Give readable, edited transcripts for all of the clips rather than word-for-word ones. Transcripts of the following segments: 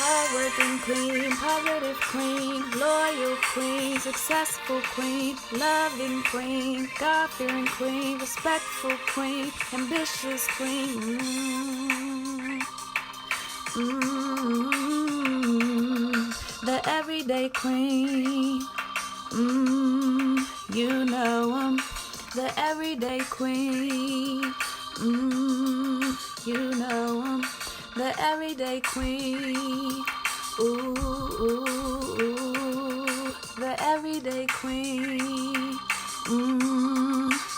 hardworking queen, positive queen, loyal queen, successful queen, loving queen, God-fearing queen, respectful queen, ambitious queen. The everyday queen. You know the everyday queen. You know the everyday queen. Ooh, the everyday queen.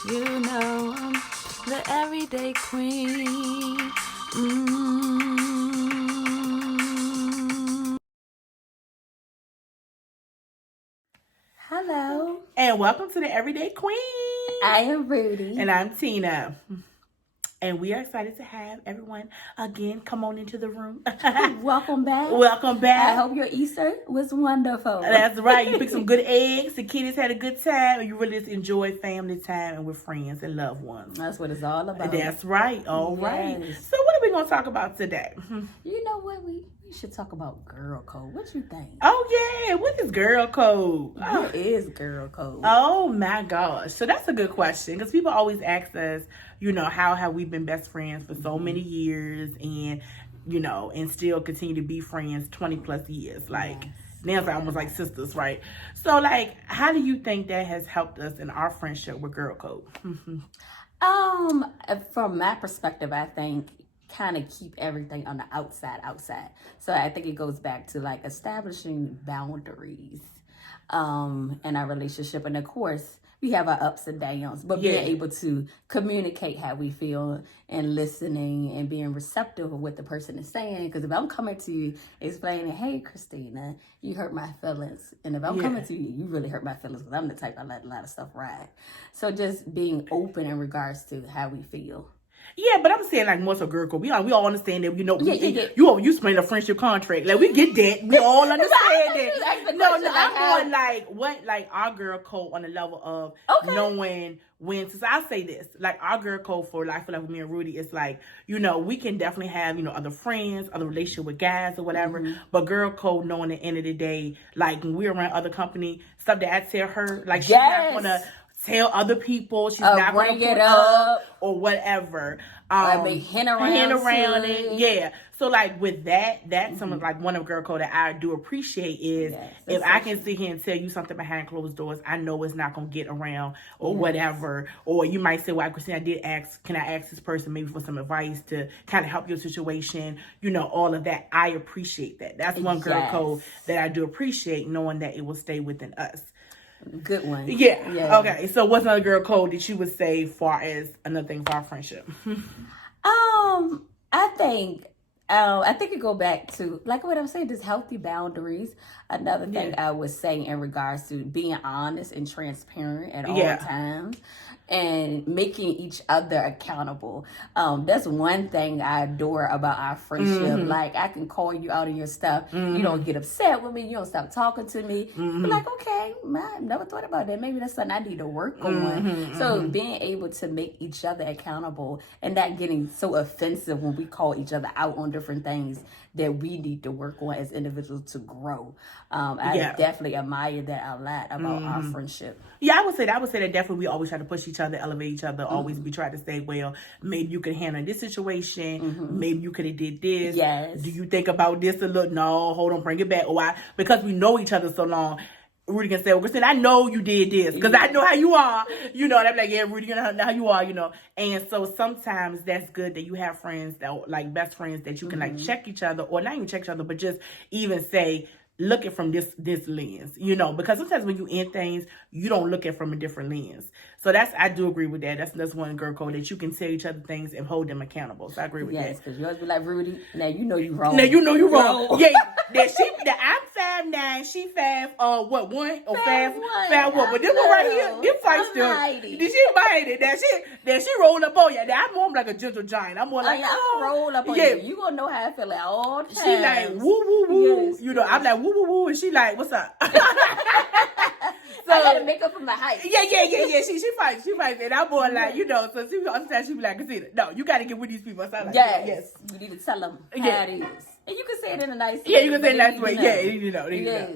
You know the everyday queen. Hello. And welcome to the Everyday Queen. I am Rudy. And I'm Tina. And we are excited to have everyone again come on into the room. Welcome back. Welcome back. I hope your Easter was wonderful. That's right. You picked some good eggs. The kiddies had a good time. And you really just enjoyed family time and with friends and loved ones. That's what it's all about. That's right. All right. Yes. So what are we going to talk about today? You know what? We should talk about girl code. What you think? Oh, yeah. What is girl code? What is girl code? Oh, my gosh. So that's a good question because people always ask us, you know, how have we been best friends for so many years and, you know, and still continue to be friends 20 plus years. Like, now it's almost like sisters, right? So, like, how do you think that has helped us in our friendship with girl code? From my perspective, I think kind of keep everything on the outside. So I think it goes back to like establishing boundaries in our relationship. And of course, we have our ups and downs, but being able to communicate how we feel and listening and being receptive of what the person is saying. Because if I'm coming to you explaining, hey, Christina, you hurt my feelings. And if I'm coming to you, you really hurt my feelings because I'm the type I let a lot of stuff ride. So just being open in regards to how we feel. Yeah, but I'm saying like more so girl code. We all understand that, you know, you explain a friendship contract. Like we get that. We all understand that. No, I'm more like what like our girl code on the level of knowing when. So I'll say this, like our girl code for life with me and Rudy is like, you know, we can definitely have, you know, other friends, other relationship with guys or whatever. But girl code knowing at the end of the day, like when we're around other company, stuff that I tell her, like she's not gonna tell other people, she's not going to bring it up or whatever. Hint around it. Yeah. So like with that's something like one of girl code that I do appreciate is if I can sit here and tell you something behind closed doors, I know it's not going to get around or whatever. Or you might say, well, Christina, I did ask, can I ask this person maybe for some advice to kind of help your situation? You know, all of that. I appreciate that. That's one girl code that I do appreciate, knowing that it will stay within us. Good one. Yeah. Okay. So what's another girl code that you would say far as another thing for our friendship? I think it go back to like what I'm saying, just healthy boundaries. Another thing I would say in regards to being honest and transparent at all times and making each other accountable. That's one thing I adore about our friendship. Like I can call you out on your stuff. You don't get upset with me. You don't stop talking to me. But like, okay, I never thought about that. Maybe that's something I need to work on. So being able to make each other accountable and not getting so offensive when we call each other out on different things that we need to work on as individuals to grow. I definitely admire that a lot about our friendship. Yeah, I would say that definitely we always try to push each other, elevate each other. Always we try to say, well, maybe you could handle this situation. Maybe you could have did this. Yes. Do you think about this a little? No, hold on, bring it back. Or because we know each other so long, Rudy can say, well, Christina, I know you did this because I know how you are. You know, and I'm like, yeah, Rudy, you know how you are, you know. And so sometimes that's good that you have friends that like best friends that you can like check each other or not even check each other, but just even say, look at from this lens, you know, because sometimes when you end things, you don't look at from a different lens. So I do agree with that. That's one girl code that you can tell each other things and hold them accountable. So I agree with that. Yes, because you always be like, Rudy, now you know you wrong. Now you know you wrong. Yeah, I'm 5'9", she 5'1" or 5'1". But this one right here, this fight still. Did she bite it? That she rolled up on you. Now I'm more like a gentle giant. I'm more like I roll up on you. You gonna know how I feel at all times. She like woo woo woo. Yes, you know, I'm like woo woo woo, and she like, what's up? So I gotta make up for my height. Yeah. She fights. And I'm more like, you know, so sometimes she be like, Christina, no, you gotta get with these people. So I'm like, yes. You need to tell them how it is. And you can say it in a nice way. Yeah, you can say it in a nice way. Yeah, you know. Yes.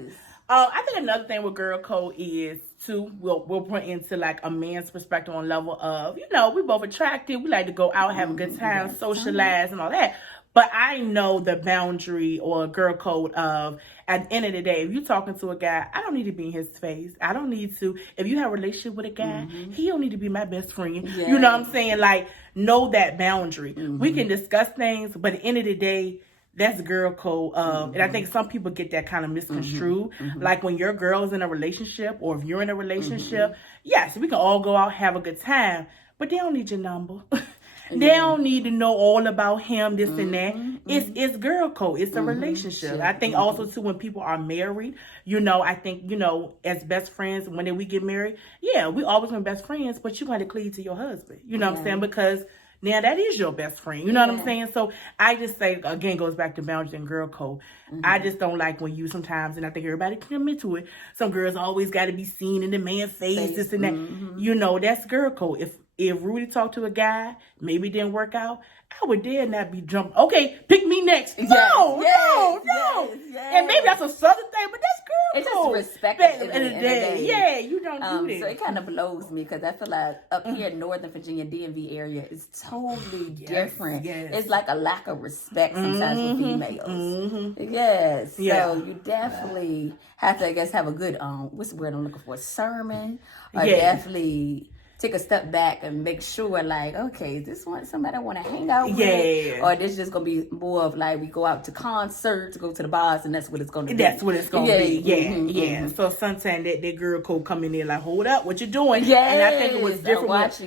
I think another thing with girl code is too. We'll put into like a man's perspective on level of, you know, we both attractive. We like to go out, have a good time, socialize, and all that. But I know the boundary or girl code of, at the end of the day, if you're talking to a guy, I don't need to be in his face. I don't need to. If you have a relationship with a guy, he don't need to be my best friend. Yeah. You know what I'm saying? Like, know that boundary. We can discuss things, but at the end of the day, that's girl code. And I think some people get that kind of misconstrued. Like when your girl's in a relationship or if you're in a relationship, yes, we can all go out, have a good time, but they don't need your number. They don't need to know all about him, this and that. It's girl code. It's a relationship. I think also too, when people are married, you know, I think, you know, as best friends, when we get married, yeah, we always been best friends, but you got to cleave to your husband. You know what I'm saying? Because now that is your best friend. You know what I'm saying? So I just say, again, goes back to boundaries and girl code. I just don't like when you sometimes, and I think everybody can admit to it, some girls always got to be seen in the man's face, this and that. You know, that's girl code. If Rudy talked to a guy, maybe it didn't work out, I would dare not be jumping. Okay, pick me next. No. And maybe that's a southern thing, but that's girl code. It's just respect at the end of the day. Yeah, you don't do that. So it kind of blows me because I feel like up here in Northern Virginia, DMV area is totally different. Yes. It's like a lack of respect sometimes with females. Yes. So you definitely have to, I guess, have a good, what's the word I'm looking for? Sermon. Or definitely take a step back and make sure, like, okay, is this one somebody I want to hang out with? Or this just going to be more of like we go out to concerts, go to the bars, and that's what it's going to be. That's what it's going to be. So sometimes that girl code come in there like, hold up, what you doing? And I think it was different.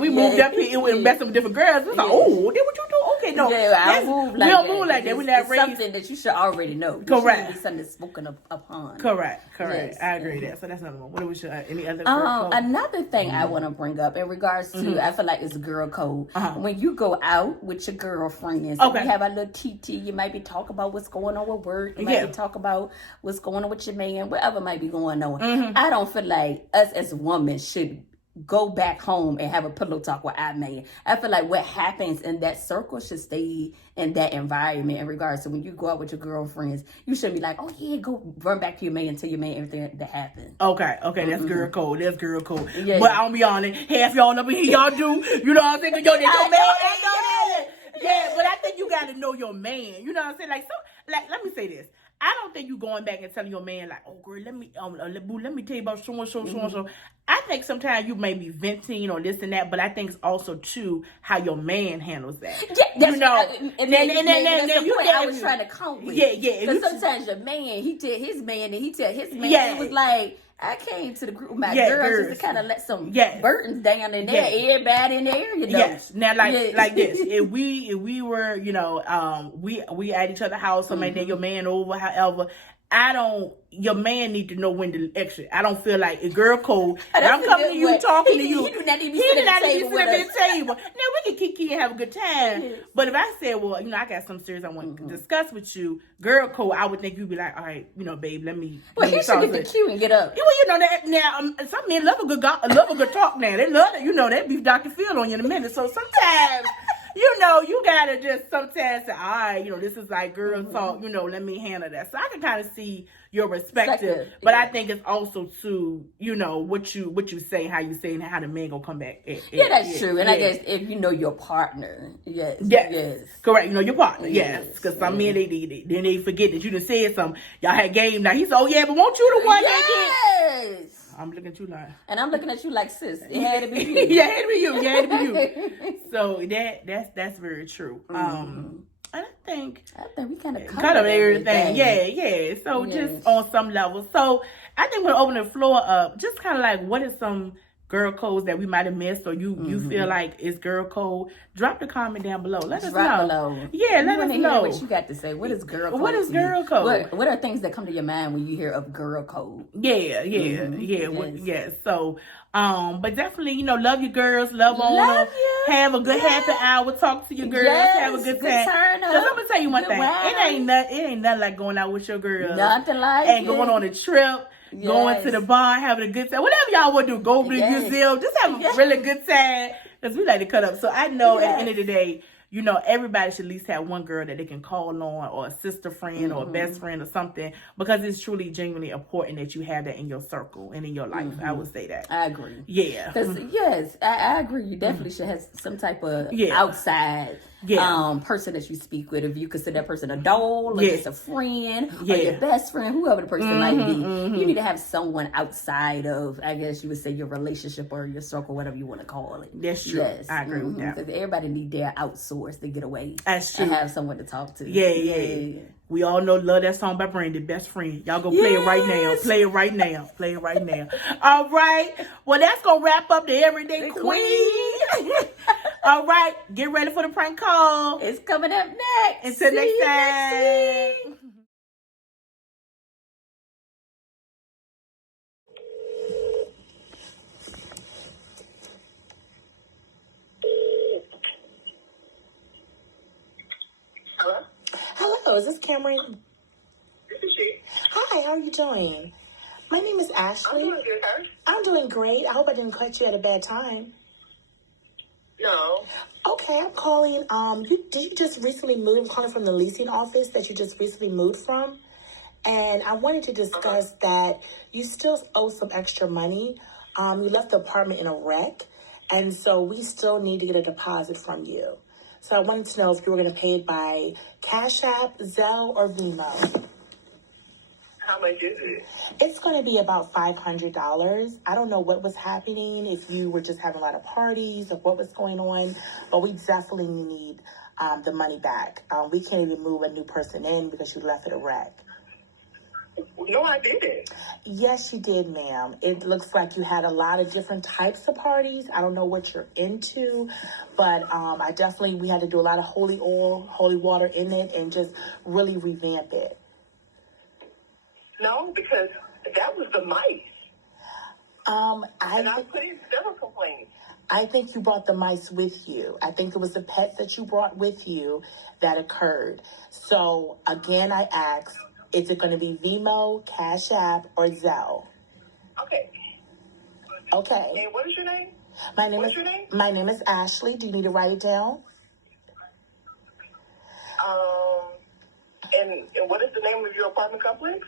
We moved up here and we messing with different girls. It's like, oh, then what you do? Okay, no. I move like we don't move like that. We're not raised. Something that you should already know. Correct. It be something spoken upon. Correct. Yes. I agree with that. So that's another one. What was any other another thing I want to bring up in regards to, I feel like it's girl code. When you go out with your girlfriends, we have a little TT, you might be talking about what's going on with work, you might be talking about what's going on with your man, whatever might be going on. I don't feel like us as women should go back home and have a pillow talk with our man. I feel like what happens in that circle should stay in that environment in regards to when you go out with your girlfriends. You shouldn't be like, oh yeah, go run back to your man and tell your man everything that happened. Okay, that's girl code. That's girl code. Yeah. But I'll be honest, half y'all up in here, y'all do. You know what I'm saying? Yo, your man ain't know that. Yeah, but I think you got to know your man. You know what I'm saying? Like, so, like, let me say this. I don't think you going back and telling your man like, oh girl, let me tell you about so and so. I think sometimes you may be venting or this and that, but I think it's also too how your man handles that. Yeah, that's, you know, and then the point I was trying to come with. Yeah. Because sometimes your man, he tell his man, and he tell his man, it was like, I came to the group with my girls just to kind of let some burdens down in there. Everybody in the area, know. Yes. Now, like this, if we were, you know, we at each other's house, somebody then your man over, however, your man need to know when to exit. I don't feel like a girl code. I'm coming to you, talking to you. He do not need to be sitting at the table. Now, we can kiki and have a good time. Yes. But if I said, well, you know, I got some serious I want to discuss with you, girl code, I would think you'd be like, all right, you know, babe, let me. Well, he should get the cue and get up. Well, you know, that now, some men love a good talk now. They love it. You know, they be Dr. Phil on you in a minute. So sometimes. You know, you gotta just sometimes say, all right, you know, this is like girl talk, you know, let me handle that. So I can kind of see your perspective, but I think it's also too, you know, what you say, how you say, and how the man gonna come back. That's true. And I guess if you know your partner, yes, correct. You know your partner, yes, because some men they forget that you done said something. Y'all had game now. He said, oh yeah, but won't you the one that did? I'm looking at you like, and I'm looking at you like, sis, it had to be you. It had to be you. So that's very true. And I think we kind of covered everything. Yeah. So just on some level. So I think we'll open the floor up. Just kind of like, what is some girl codes that we might have missed, or you feel like is girl code? Drop the comment down below. Let us know. Below. Yeah, let us know what you got to say. What is girl code? What is girl code? What are things that come to your mind when you hear of girl code? Yeah. So, but definitely, you know, love your girls, love on them, have a good happy hour, talk to your girls, have a good time. Because I'm gonna tell you one thing, it ain't nothing like going out with your girls, nothing like and going on a trip. going to the bar, having a good time. Whatever y'all want to do, go to the museum, just have a really good time. Because we like to cut up. So I know at the end of the day, you know, everybody should at least have one girl that they can call on, or a sister friend or a best friend or something, because it's truly genuinely important that you have that in your circle and in your life. I would say that. I agree. Yeah. Yes, I agree. You definitely should have some type of outside person that you speak with. If you consider that person a doll, or just a friend, or your best friend, whoever the person might be, you need to have someone outside of, I guess you would say, your relationship or your circle, whatever you want to call it. That's true. Yes. I agree with that. Because everybody need their outsource to get away. That's true. And have someone to talk to. Yeah. We all love that song by Brandy, Best Friend. Y'all go play it right now. Play it right now. Play it right now. All right. Well, that's going to wrap up the Everyday Queen. All right. Get ready for the prank call. It's coming up next. Until next time. Hello, is this Cameron? This is she. Hi, how are you doing? My name is Ashley. I'm doing good, sir. I'm doing great. I hope I didn't catch you at a bad time. No. Okay, I'm calling. Did you just recently move? I'm calling from the leasing office that you just recently moved from. And I wanted to discuss that you still owe some extra money. You left the apartment in a wreck. And so we still need to get a deposit from you. So I wanted to know if you were going to pay it by Cash App, Zelle, or Venmo. How much is it? It's going to be about $500. I don't know what was happening, if you were just having a lot of parties or what was going on, but we definitely need the money back. We can't even move a new person in because you left it a wreck. No, I didn't. Yes, you did, ma'am. It looks like you had a lot of different types of parties. I don't know what you're into, but we had to do a lot of holy oil, holy water in it, and just really revamp it. No, because that was the mice. I put in several complaints. I think you brought the mice with you. I think it was the pets that you brought with you that occurred. So, again, I asked, is it going to be Venmo, Cash App, or Zelle? Okay. Okay. And what is your name? What's your name? My name is Ashley. Do you need to write it down? And what is the name of your apartment complex?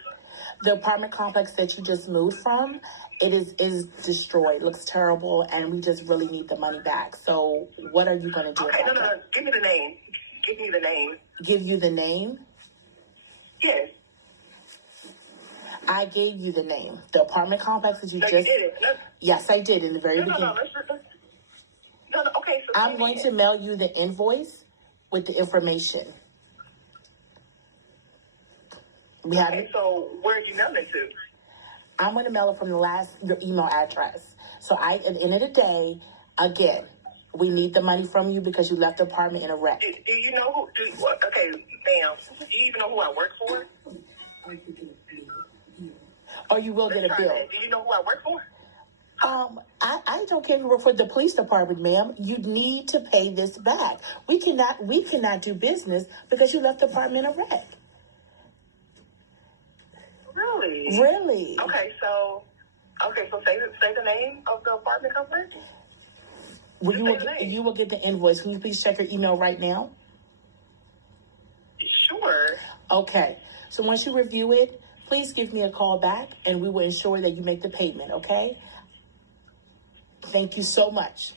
The apartment complex that you just moved from, it is destroyed. It looks terrible, and we just really need the money back. So what are you going to do about that? No. Give me the name. Give me the name. Give you the name? Yes. I gave you the name. The apartment complex that you just... You did it. No. Yes, I did in the very beginning. No, okay. So I'm going to mail you the invoice with the information. So where are you mailing it to? I'm going to mail it from your email address. So at the end of the day, again, we need the money from you because you left the apartment in a wreck. Do you know who? Okay, ma'am. Do you even know who I work for? Or you will get a bill. Do you know who I work for? I don't care if you work for the police department, ma'am. You need to pay this back. We cannot do business because you left the apartment in a wreck. Really? Really? Okay, so say the name of the apartment complex. You will get the invoice. Can you please check your email right now? Sure. Okay. So once you review it, please give me a call back, and we will ensure that you make the payment, okay? Thank you so much.